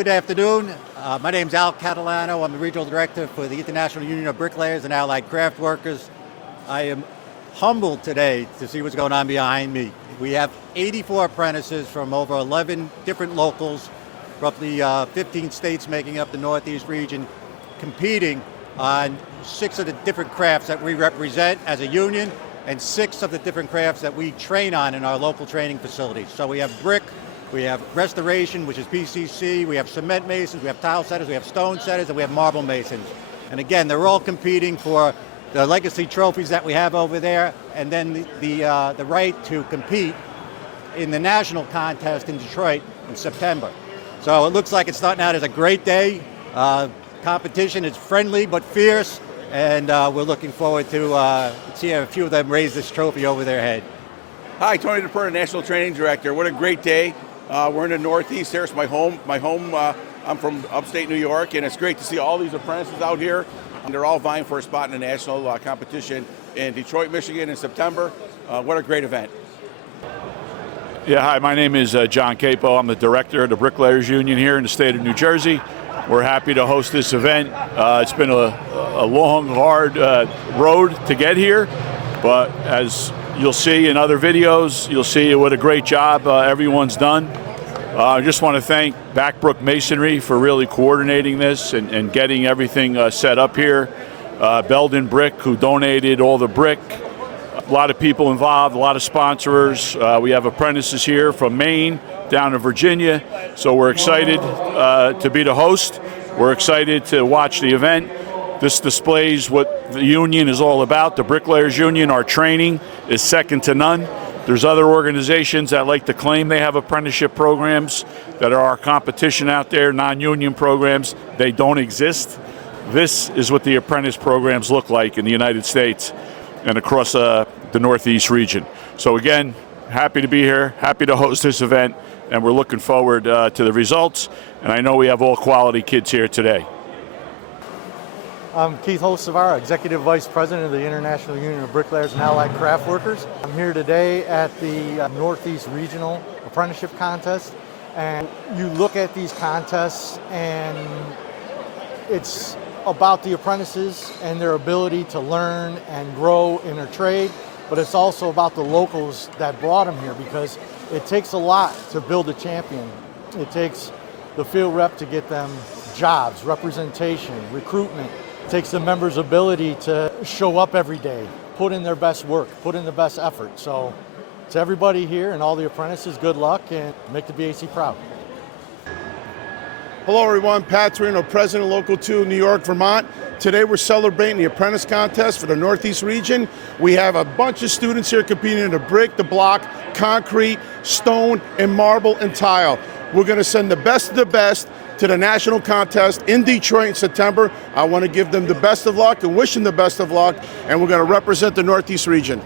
good afternoon. My name is Al Catalano. I'm the Regional Director for the International Union of Bricklayers and Allied Craftworkers. I am humbled today to see what's going on behind me. We have 84 apprentices from over 11 different locals, roughly 15 states making up the Northeast region, competing on 6 of the different crafts that we represent as a union and 6 of the different crafts that we train on in our local training facilities. So we have brick, we have restoration, which is PCC, we have cement masons, we have tile setters, we have stone setters, and we have marble masons. And again, they're all competing for the legacy trophies that we have over there, and then the right to compete in the national contest in Detroit in September. So it looks like it's starting out as a great day. Competition is friendly but fierce, and we're looking forward to seeing a few of them raise this trophy over their head. Hi, Tony DiPerna, National Training Director. What a great day. We're in the Northeast. Here's my home. I'm from upstate New York, and it's great to see all these apprentices out here. They're all vying for a spot in the national competition in Detroit, Michigan in September. What a great event. Yeah, hi, my name is John Capo. I'm the director of the Bricklayers Union here in the state of New Jersey. We're happy to host this event. It's been a long, hard road to get here, but as you'll see in other videos, you'll see what a great job everyone's done. I just want to thank Backbrook Masonry for really coordinating this and getting everything set up here. Belden Brick, who donated all the brick. A lot of people involved, a lot of sponsors. We have apprentices here from Maine down to Virginia, so we're excited to be the host. We're excited to watch the event. This displays what the union is all about, the Bricklayers Union. Our training is second to none. There's other organizations that like to claim they have apprenticeship programs that are our competition out there, non-union programs. They don't exist. This is what the apprentice programs look like in the United States and across the Northeast region. So again, happy to be here, happy to host this event, and we're looking forward to the results. And I know we have all quality kids here today. I'm Keith Hocevar, Executive Vice President of the International Union of Bricklayers and Allied Craftworkers. I'm here today at the Northeast Regional Apprenticeship Contest. And you look at these contests and it's about the apprentices and their ability to learn and grow in their trade, but it's also about the locals that brought them here, because it takes a lot to build a champion. It takes the field rep to get them jobs, representation, recruitment. It takes the members' ability to show up every day, put in their best work, put in the best effort. So to everybody here and all the apprentices, good luck and make the BAC proud. Hello everyone, Pat Torino, President of Local 2, New York, Vermont. Today we're celebrating the Apprentice Contest for the Northeast region. We have a bunch of students here competing in the brick, the block, concrete, stone, and marble and tile. We're going to send the best of the best to the national contest in Detroit in September. I want to give them the best of luck and wish them the best of luck, and we're going to represent the Northeast region.